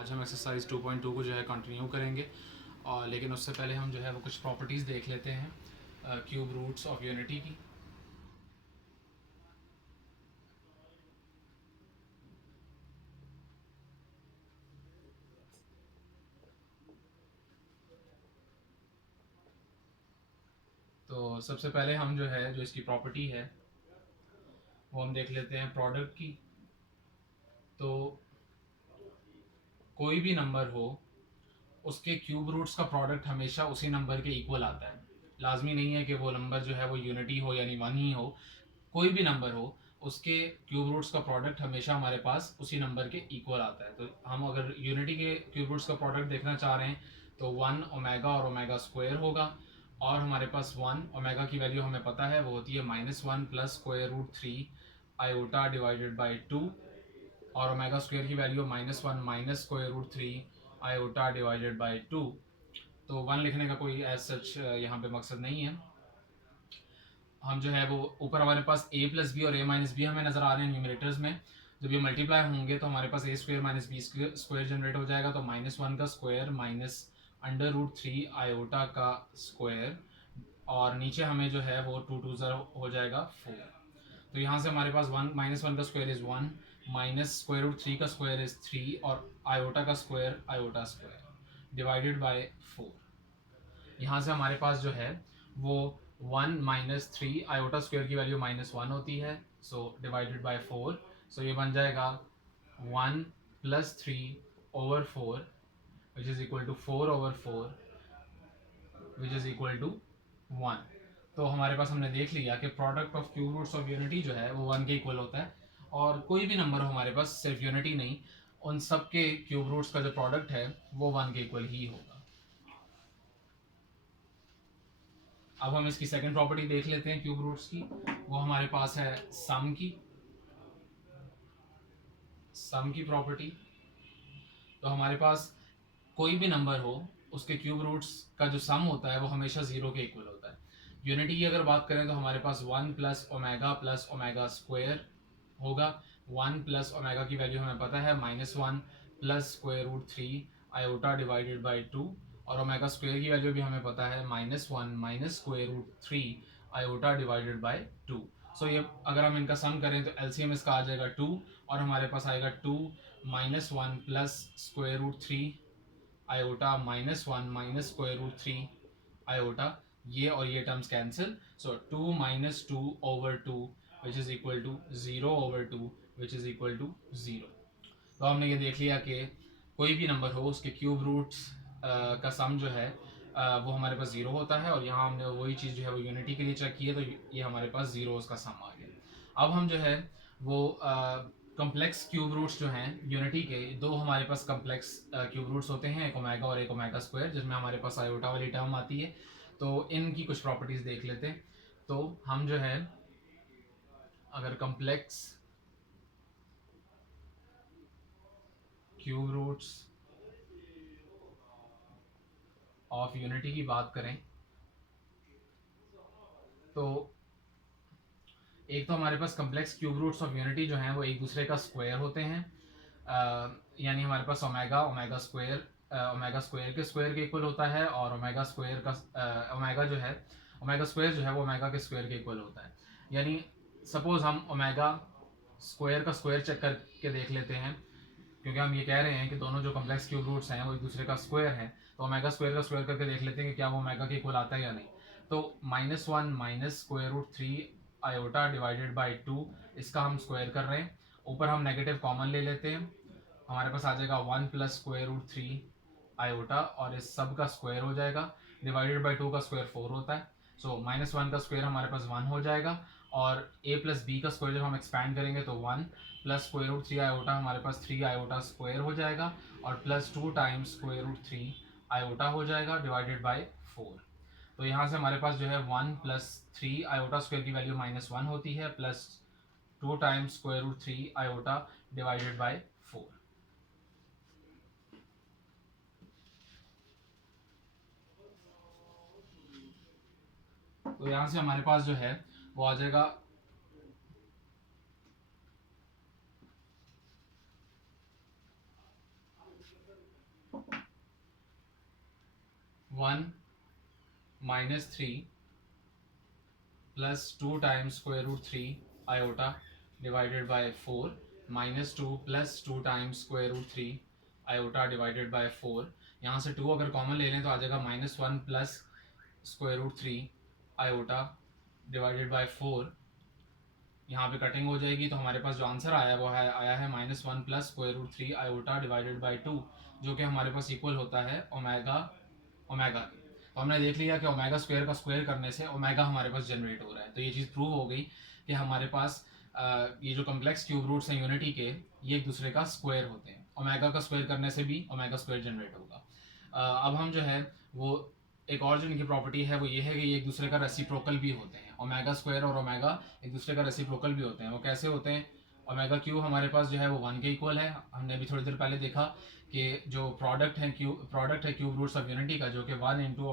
आज हम एक्सरसाइज 2.2 को जो है कंटिन्यू करेंगे और लेकिन उससे पहले हम जो है वो कुछ प्रॉपर्टीज़ देख लेते हैं क्यूब रूट्स ऑफ यूनिटी की। तो सबसे पहले हम जो है जो इसकी प्रॉपर्टी है वो हम देख लेते हैं प्रोडक्ट की। तो कोई भी नंबर हो उसके क्यूब रूट्स का प्रोडक्ट हमेशा उसी नंबर के इक्वल आता है। लाजमी नहीं है कि वो नंबर जो है वो यूनिटी हो यानी वन ही हो, कोई भी नंबर हो उसके क्यूब रूट्स का प्रोडक्ट हमेशा हमारे पास उसी नंबर के इक्वल आता है। तो हम अगर यूनिटी के क्यूब रूट्स का प्रोडक्ट देखना चाह रहे हैं तो वन ओमेगा और ओमेगा स्क्वायर होगा, और हमारे पास वन ओमेगा की वैल्यू हमें पता है वो होती है -1 plus square root 3 iota divided by 2, और ओमेगा स्क्वायर की value -1 minus square root 3 iota divided by 2। तो वन लिखने का कोई एज सच यहाँ पे मकसद नहीं है। हम जो है वो ऊपर हमारे पास a प्लस बी और a माइनस बी हमें नज़र आ रहे हैं न्यूमरेटर्स में। जब ये मल्टीप्लाई होंगे तो हमारे पास a square minus B square generate हो जाएगा। तो -1 का square minus under root 3 iota का स्क्वायर, और नीचे हमें जो है वो 2 हो जाएगा 4। तो यहाँ से हमारे पास -1 का square is 1, minus square root 3 का स्क्वायर इज़ 3, और आयोटा का square iota square divided by 4। यहाँ से हमारे पास जो है वो 1 माइनस 3 आयोटा स्क्वायर की वैल्यू -1 होती है, सो डिवाइडेड बाय 4। सो ये बन जाएगा 1 plus 3 over 4 which is equal to 4 over 4 which is equal to 1। तो हमारे पास हमने देख लिया कि product of cube roots of unity जो है वो 1 के इक्वल होता है, और कोई भी नंबर हो हमारे पास, सिर्फ यूनिटी नहीं, उन सब के क्यूब रूट्स का जो प्रोडक्ट है वो 1 के इक्वल ही होगा। अब हम इसकी सेकंड प्रॉपर्टी देख लेते हैं क्यूब रूट्स की। वो हमारे पास है सम की प्रॉपर्टी। तो हमारे पास कोई भी नंबर हो उसके क्यूब रूट्स का जो सम होता है वो हमेशा 0 के इक्वल होता है। यूनिटी की अगर बात करें तो हमारे पास 1 प्लस ओमेगा स्क्वायर होगा। 1 प्लस ओमेगा की वैल्यू हमें पता है -1 plus square root 3 iota divided by 2, और ओमेगा स्क्वायर की वैल्यू भी हमें पता है -1 minus square root 3 iota divided by 2। So ये अगर हम इनका सम करें तो एलसीएम इसका आ जाएगा 2, और हमारे पास आएगा 2 -1 plus square root 3 iota -1 minus square root 3 iota, ये और ये terms cancel. So 2 minus 2 over 2 which is equal to 0 over 2 which is equal to 0। तो हमने ये देख लिया कि कोई भी नंबर हो उसके क्यूब रूट्स का सम जो है वो हमारे पास 0 होता है, और यहाँ हमने वही चीज़ जो है वो यूनिटी के लिए चेक की है, तो ये हमारे पास 0 उसका सम आ गया। अब हम जो है वो कम्प्लेक्स क्यूब रूट्स जो हैं यूनिटी के, दो हमारे पास कम्प्लेक्स क्यूब रूट्स होते हैं, एक ओमेगा और एक ओमेगा स्क्वायर, जिसमें हमारे पास आयोटा वाली टर्म आती है। तो इनकी कुछ प्रॉपर्टीज़ देख लेते हैं। तो हम जो है अगर complex cube roots of unity की बात करें तो एक तो हमारे पास complex cube roots of unity जो हैं वो एक दूसरे का स्क्वायर होते हैं। यानी हमारे पास ओमेगा स्क्वायर के स्क्वायर के इक्वल होता है, और ओमेगा स्क्वायर का ओमेगा स्क्वायर जो है वो ओमेगा के स्क्वायर के इक्वल होता है। यानी सपोज हम ओमेगा स्क्वायर का स्क्वायर चेक करके देख लेते हैं, क्योंकि हम ये कह रहे हैं कि दोनों जो कम्प्लेक्स क्यूब रूट्स हैं वो एक दूसरे का स्क्वायर है। तो ओमेगा स्क्वायर का स्क्वायर करके देख लेते हैं कि क्या वो ओमेगा के इक्वल आता है या नहीं। तो -1 minus square root 3 iota divided by 2, इसका हम स्क्वायर कर रहे हैं। ऊपर हम नेगेटिव कॉमन ले लेते हैं, हमारे पास आ जाएगा 1 प्लस स्क्वायर रूट 3 आयोटा, और इस सब का स्क्वायर हो जाएगा। डिवाइडेड बाई 2 का स्क्वायर 4 होता है। सो -1 का स्क्वायर हमारे पास 1 हो जाएगा, और a प्लस बी का स्क्वायर जब हम एक्सपैंड करेंगे तो 1 प्लस स्क्वायर रूट 3 आयोटा हमारे पास 3 आयोटा स्क्वायर हो जाएगा, और plus 2 times square root 3 iota हो जाएगा डिवाइडेड बाई 4। तो यहाँ से हमारे पास जो है 1 प्लस 3 आयोटा स्क्वायर की वैल्यू -1 होती है, plus 2 times square root 3 iota divided by 4। तो यहाँ से हमारे पास जो है वो आ जाएगा 1 minus 3 plus 2 times square root 3 iota divided by 4 minus 2 plus 2 times square root 3 iota divided by 4। यहाँ से 2 अगर कॉमन ले लें तो आ जाएगा -1 plus square root 3 iota divided by 4। यहाँ पे कटिंग हो जाएगी तो हमारे पास जो आंसर आया वो है आया है -1 plus square root 3 iota divided by 2, जो कि हमारे पास इक्वल होता है ओमेगा ओमेगा के। तो हमने देख लिया कि ओमेगा स्क्वायर का स्क्वायर करने से ओमेगा हमारे पास जनरेट हो रहा है। तो ये चीज़ प्रूव हो गई कि हमारे पास ये जो कम्प्लेक्स क्यूब रूट्स हैं यूनिटी के, ये एक दूसरे का स्क्वायर होते हैं। ओमेगा का स्क्वायर करने से भी ओमेगा स्क्वायर जनरेट होगा। अब हम जो है वो एक और जो इनकी प्रॉपर्टी है वो ये है कि ये एक दूसरे का रेसिप्रोकल भी होते हैं। ओमेगा स्क्वायर और ओमेगा एक दूसरे का रेसिप्रोकल भी होते हैं। वो कैसे होते हैं? ओमेगा क्यू हमारे पास जो है वो 1 के इक्वल है। हमने अभी थोड़ी देर पहले देखा कि जो प्रोडक्ट है क्यूब रूट्स ऑफ यूनिटी का, जो कि 1 इंटू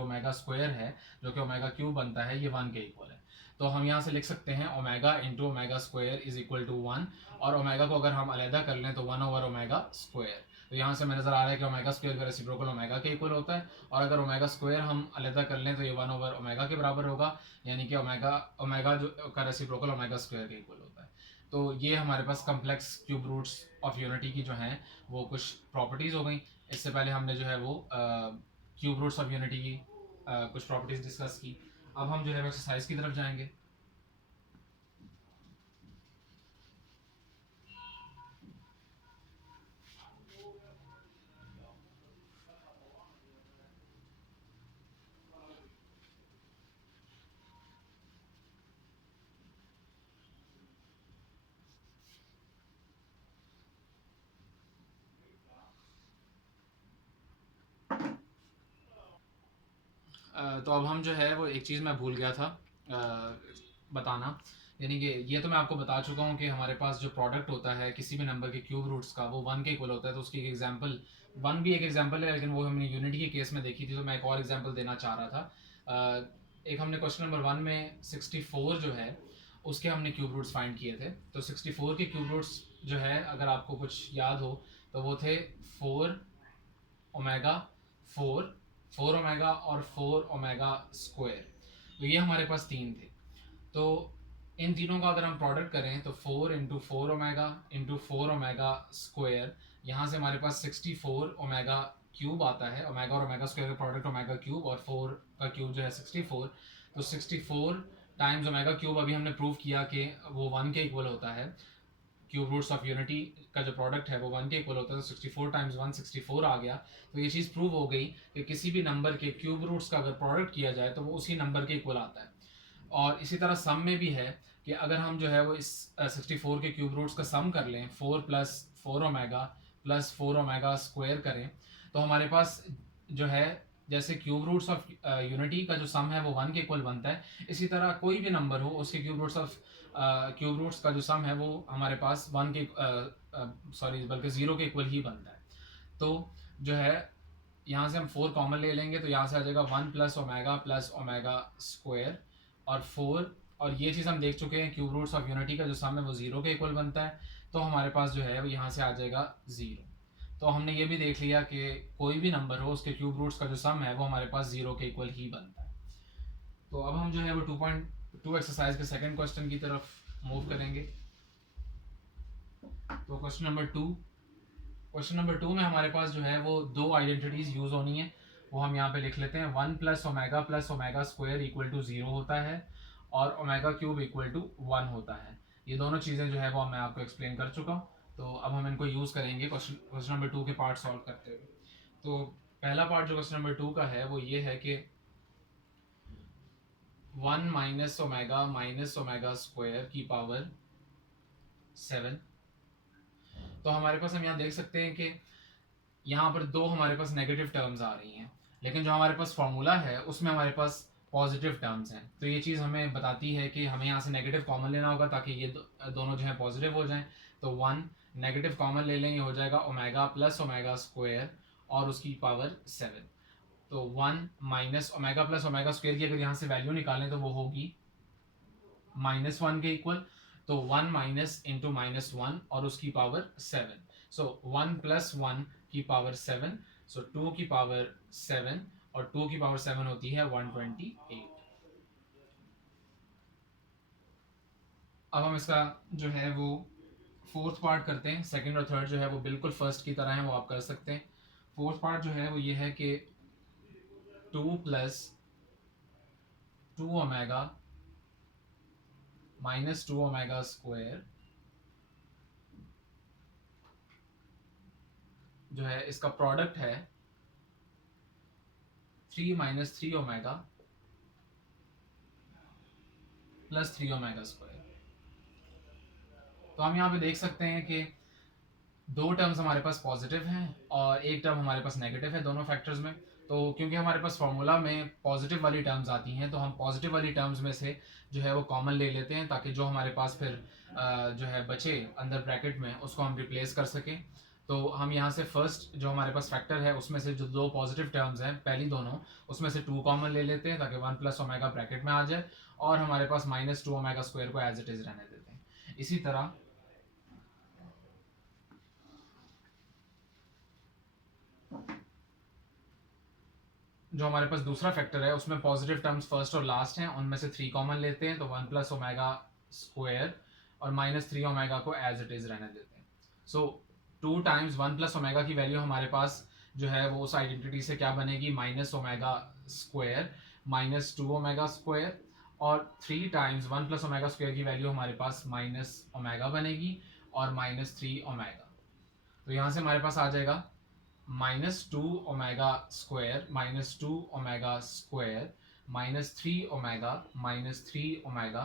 ओमेगा स्क्वायर है, जो कि ओमेगा क्यूब बनता है, ये 1 के इक्वल है। तो हम यहाँ से लिख सकते हैं omega into omega square is equal to 1, और ओमेगा को अगर हम अलहदा कर लें तो 1 ओवर ओमेगा स्क्वायर। तो यहाँ से हमें नजर आ रहा है कि ओमेगा स्क्वायर का रेसिप्रोकल ओमेगा के इक्वल होता है, और अगर ओमेगा स्क्वायर हम अलहदा कर लें तो ये 1 ओवर ओमेगा के बराबर होगा, यानी कि ओमेगा जो का रेसिप्रोकल ओमेगा स्क्वायर के इक्वल होता है। तो ये हमारे पास complex cube roots of unity की जो हैं वो कुछ प्रॉपर्टीज़ हो गई। इससे पहले हमने जो है वो क्यूब रूट्स ऑफ यूनिटी की कुछ प्रॉपर्टीज़ डिस्कस की। अब हम जो है एक्सरसाइज की तरफ जाएंगे। तो अब हम जो है वो एक चीज़ मैं भूल गया था बताना, यानी कि ये तो मैं आपको बता चुका हूँ कि हमारे पास जो प्रोडक्ट होता है किसी भी नंबर के क्यूब रूट्स का वो 1 के इक्वल होता है। तो उसकी एक एग्जांपल 1 भी एक एग्जांपल है, लेकिन वो हमने यूनिटी के केस में देखी थी, तो मैं एक और एग्जांपल देना चाह रहा था। एक हमने क्वेश्चन नंबर 1 में 64 जो है उसके हमने क्यूब रूट्स फाइंड किए थे। तो 64 के क्यूब रूट्स जो है अगर आपको कुछ याद हो तो वो थे 4 ओमेगा 4 ओमेगा और 4 ओमेगा स्क्वायर। तो ये हमारे पास तीन थे। तो इन तीनों का अगर हम प्रोडक्ट करें तो 4 इंटू 4 ओमेगा स्क्वायर, यहाँ से हमारे पास 64 ओमेगा क्यूब आता है। ओमेगा और ओमेगा स्क्वायर का प्रोडक्ट ओमेगा क्यूब, और 4 का क्यूब जो है 64। तो 64 टाइम्स ओमेगा क्यूब अभी हमने प्रूव किया कि वो 1 के इक्वल होता है। क्यूब रूट्स ऑफ यूनिटी का जो प्रोडक्ट है वो 1 के इक्वल होता है। तो 64 टाइम्स 1 64 आ गया। तो ये चीज़ प्रूव हो गई कि किसी भी नंबर के क्यूब रूट्स का अगर प्रोडक्ट किया जाए तो वो उसी नंबर के इक्वल आता है। और इसी तरह सम में भी है कि अगर हम जो है वो इस 64 के क्यूब रूट्स का सम कर लें, 4 plus 4 omega plus 4 omega square करें, तो हमारे पास जो है जैसे क्यूब रूट्स ऑफ यूनिटी का जो सम है वो 1 के इक्वल बनता है, इसी तरह कोई भी नंबर हो उसके क्यूब रूट्स का जो सम है वो हमारे पास 1 के सॉरी बल्कि 0 के इक्वल ही बनता है। तो जो है यहाँ से हम 4 कॉमन ले लेंगे तो यहाँ से आ जाएगा 1 प्लस ओमेगा स्क्वायर और 4, और ये चीज़ हम देख चुके हैं क्यूब रूट्स ऑफ यूनिटी का जो सम है वो 0 के इक्वल बनता है। तो हमारे पास जो है वो यहाँ से आ जाएगा 0। तो हमने ये भी देख लिया कि कोई भी नंबर हो उसके क्यूब रूट्स का जो सम है वो हमारे पास 0 के इक्वल ही बनता है। तो अब हम जो है वो 2.2 एक्सरसाइज के सेकंड क्वेश्चन की तरफ मूव करेंगे। तो क्वेश्चन नंबर टू में हमारे पास जो है वो दो आइडेंटिटीज यूज होनी है, वो हम यहाँ पे लिख लेते हैं। 1 plus omega square equal to 0 होता है और ओमेगा क्यूब इक्वल टू 1 होता है। ये दोनों चीज़ें जो है वो मैं आपको एक्सप्लेन कर चुका हूँ। तो अब हम इनको यूज़ करेंगे क्वेश्चन नंबर 2 के पार्ट सॉल्व करते हुए। तो पहला पार्ट जो क्वेश्चन नंबर 2 का है वो ये है कि 1 माइनस ओमेगा स्क्वायर की पावर 7। तो हमारे पास हम यहाँ देख सकते हैं कि यहाँ पर दो हमारे पास नेगेटिव टर्म्स आ रही हैं, लेकिन जो हमारे पास फॉर्मूला है उसमें हमारे पास पॉजिटिव टर्म्स हैं। तो ये चीज़ हमें बताती है कि हमें यहाँ से नेगेटिव कॉमन लेना होगा ताकि ये दोनों जो है पॉजिटिव हो जाएं। तो 1 नेगेटिव कॉमन ले लेंगे, हो जाएगा ओमेगा प्लस ओमेगा स्क्वायर और उसकी पावर 7। तो 1 minus omega plus omega square की अगर यहाँ से वैल्यू निकालें तो वो होगी -1 के इक्वल। तो 1 माइनस इंटू -1 और उसकी पावर 7। सो 1 प्लस 1 की पावर 7, सो 2 की पावर 7 और 2 की पावर 7 होती है 128। अब हम इसका जो है वो फोर्थ पार्ट करते हैं। सेकंड और थर्ड जो है वो बिल्कुल फर्स्ट की तरह है, वो आप कर सकते हैं। फोर्थ पार्ट जो है वो ये है कि 2 plus 2 omega minus 2 omega square जो है इसका प्रोडक्ट है 3 minus 3 omega plus 3 omega square. तो हम यहाँ पे देख सकते हैं कि दो टर्म्स हमारे पास पॉजिटिव हैं और एक टर्म हमारे पास नेगेटिव है दोनों फैक्टर्स में। तो क्योंकि हमारे पास फार्मूला में पॉजिटिव वाली टर्म्स आती हैं तो हम पॉजिटिव वाली टर्म्स में से जो है वो कॉमन ले लेते हैं, ताकि जो हमारे पास फिर जो है बचे अंदर ब्रैकेट में उसको हम रिप्लेस कर सकें। तो हम यहाँ से फर्स्ट जो हमारे पास फैक्टर है उसमें से जो दो पॉजिटिव टर्म्स हैं पहली दोनों, उसमें से 2 कॉमन ले लेते हैं ताकि 1 प्लस ओमेगा ब्रैकेट में आ जाए और हमारे पास माइनस 2 ओमेगा स्क्वायर को एज इट इज़ रहने देते हैं। इसी तरह जो हमारे पास दूसरा फैक्टर है उसमें पॉजिटिव टर्म्स फर्स्ट और लास्ट हैं, उनमें से 3 कॉमन लेते हैं तो 1 प्लस ओमेगा स्क्वायर और माइनस 3 ओमेगा को एज इट इज़ रहने देते हैं। सो 2 टाइम्स 1 प्लस ओमेगा की वैल्यू हमारे पास जो है वो उस आइडेंटिटी से क्या बनेगी, minus omega square minus 2 omega square, और 3 टाइम्स 1 प्लस ओमेगा स्क्वायर की वैल्यू हमारे पास माइनस ओमेगा बनेगी और माइनस 3 ओमेगा। तो यहाँ से हमारे पास आ जाएगा minus 2 omega square minus 2 omega square minus 3 omega minus 3 omega.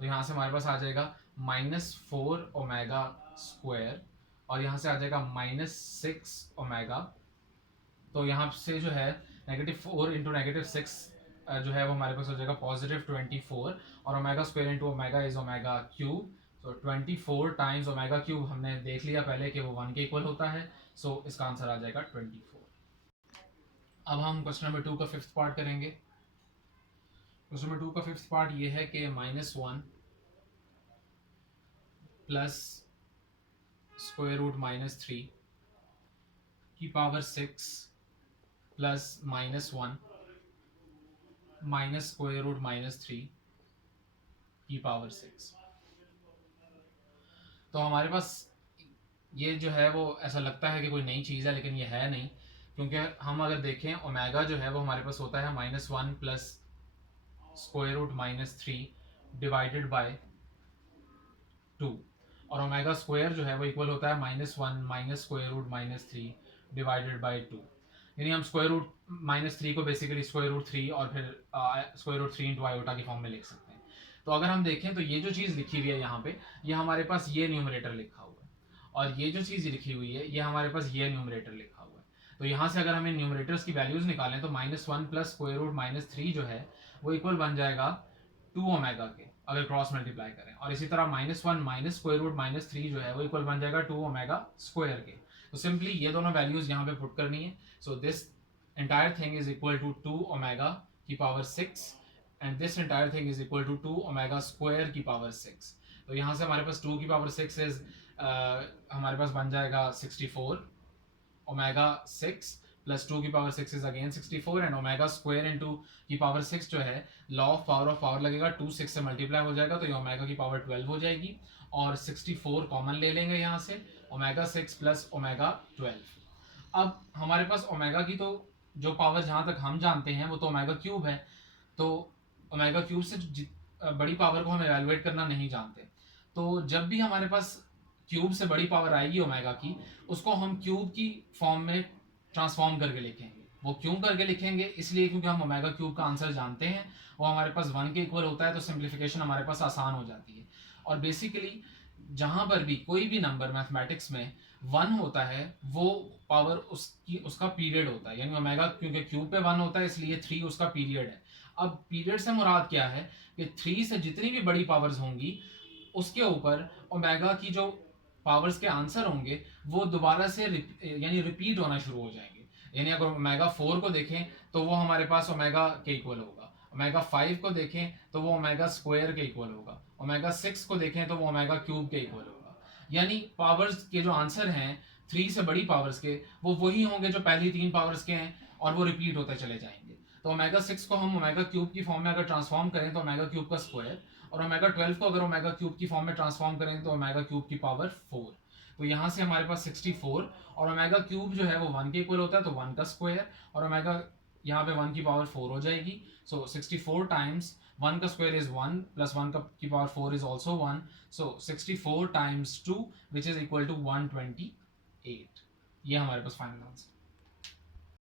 तो यहाँ से हमारे पास आ जाएगा माइनस 4 ओमेगा स्क्वायर और यहाँ से आ जाएगा माइनस 6 ओमेगा। तो यहाँ से जो है नेगेटिव 4 इंटू नेगेटिव 6 जो है वो हमारे पास हो जाएगा पॉजिटिव 24 और omega square into omega is omega cube. तो 24 टाइम्स ओमेगा क्यूब हमने देख लिया पहले कि वो 1 के इक्वल होता है। सो इसका आंसर आ जाएगा 24। अब हम क्वेश्चन नंबर 2 का फिफ्थ पार्ट करेंगे। क्वेश्चन नंबर 2 का फिफ्थ पार्ट ये है कि -1 प्लस स्क्वायर रूट -3 की power 6 plus -1 minus square root -3 की पावर 6। तो हमारे पास ये जो है वो ऐसा लगता है कि कोई नई चीज़ है, लेकिन ये है नहीं, क्योंकि हम अगर देखें ओमेगा जो है वो हमारे पास होता है -1 plus square root -3 divided by 2 और ओमेगा स्क्वायर जो है वो इक्वल होता है -1 minus square root -3 divided by 2। यानी हम स्क्वायर रूट -3 को बेसिकली स्क्वायर रूट 3 और फिर स्क्वायर रूट 3 इंटू आयोटा की फॉर्म में लिख सकते हैं। तो अगर हम देखें तो ये जो चीज़ लिखी हुई है यहाँ पे, ये हमारे पास ये न्यूमरेटर लिखा हुआ है और ये जो चीज़ लिखी हुई है ये हमारे पास ये न्यूमरेटर लिखा हुआ है। तो यहाँ से अगर हमें न्यूमरेटर्स की वैल्यूज़ निकालें तो -1 प्लस स्क्वायर रूट -3 जो है वो इक्वल बन जाएगा 2 ओमेगा के अगर क्रॉस मल्टीप्लाई करें, और इसी तरह -1 माइनस स्क्वायर रूट -3 जो है वो इक्वल बन जाएगा 2 ओमेगा स्क्वायर के। तो सिंपली ये दोनों वैल्यूज यहाँ पे पुट करनी है। So this entire thing is equal to 2 omega की power 6 and this entire thing is equal to 2 omega square की पावर 6। तो यहाँ से हमारे पास 2 की पावर 6 इज हमारे पास बन जाएगा 64 ओमेगा 6 प्लस 2 की power 6 is again 64 and omega square into की पावर 6 जो है लॉ ऑफ पावर लगेगा 2 6 से मल्टीप्लाई हो जाएगा तो ये ओमेगा की पावर 12 हो जाएगी और 64 कॉमन ले लेंगे यहाँ से ओमेगा 6 प्लस ओमेगा 12। अब हमारे पास ओमेगा की तो जो पावर जहाँ तक हम जानते हैं वो तो ओमेगा क्यूब है, तो ओमेगा क्यूब से बड़ी पावर को हम एवेलुएट करना नहीं जानते। तो जब भी हमारे पास क्यूब से बड़ी पावर आएगी ओमेगा की, उसको हम क्यूब की फॉर्म में ट्रांसफॉर्म करके लिखेंगे। वो क्यों करके लिखेंगे, इसलिए क्योंकि हम ओमेगा क्यूब का आंसर जानते हैं, वो हमारे पास 1 के इक्वल होता है, तो सिंप्लीफिकेशन हमारे पास आसान हो जाती है। और बेसिकली जहाँ पर भी कोई भी नंबर मैथमेटिक्स में 1 होता है वो पावर उसका पीरियड होता है, यानी ओमेगा क्योंकि क्यूब पे 1 होता है इसलिए 3 उसका पीरियड है। अब पीरियड से मुराद क्या है कि 3 से जितनी भी बड़ी पावर्स होंगी उसके ऊपर ओमेगा की जो पावर्स के आंसर होंगे वो दोबारा से यानी रिपीट होना शुरू हो जाएंगे। यानी अगर ओमेगा 4 को देखें तो वो हमारे पास ओमेगा के इक्वल होगा, ओमेगा 5 को देखें तो वो ओमेगा स्क्वायर के इक्वल होगा, ओमेगा 6 को देखें तो वो ओमेगा क्यूब के इक्वल होगा। यानी पावर्स के जो आंसर हैं 3 से बड़ी पावर्स के वो वही होंगे जो पहली 3 पावर्स के हैं और वो रिपीट होते चले जाएंगे। तो ओमेगा 6 को हम ओमेगा क्यूब की फॉर्म में अगर ट्रांसफॉर्म करें तो ओमेगा क्यूब का स्क्वायर, और ओमेगा 12 को अगर ओमेगा क्यूब की फॉर्म में ट्रांसफॉर्म करें तो ओमेगा क्यूब की पावर 4। तो यहाँ से हमारे पास 64, और ओमेगा क्यूब जो है वो 1 के इक्वल होता है, तो 1 का स्क्वायर, और ओमेगा यहाँ पे 1 की पावर 4 हो जाएगी। सो 64 टाइम्स 1 का स्क्वायर इज 1 प्लस 1 की power 4 is also 1, so 64 times 2 which is equal to 128। ये हमारे पास फाइनल आंसर।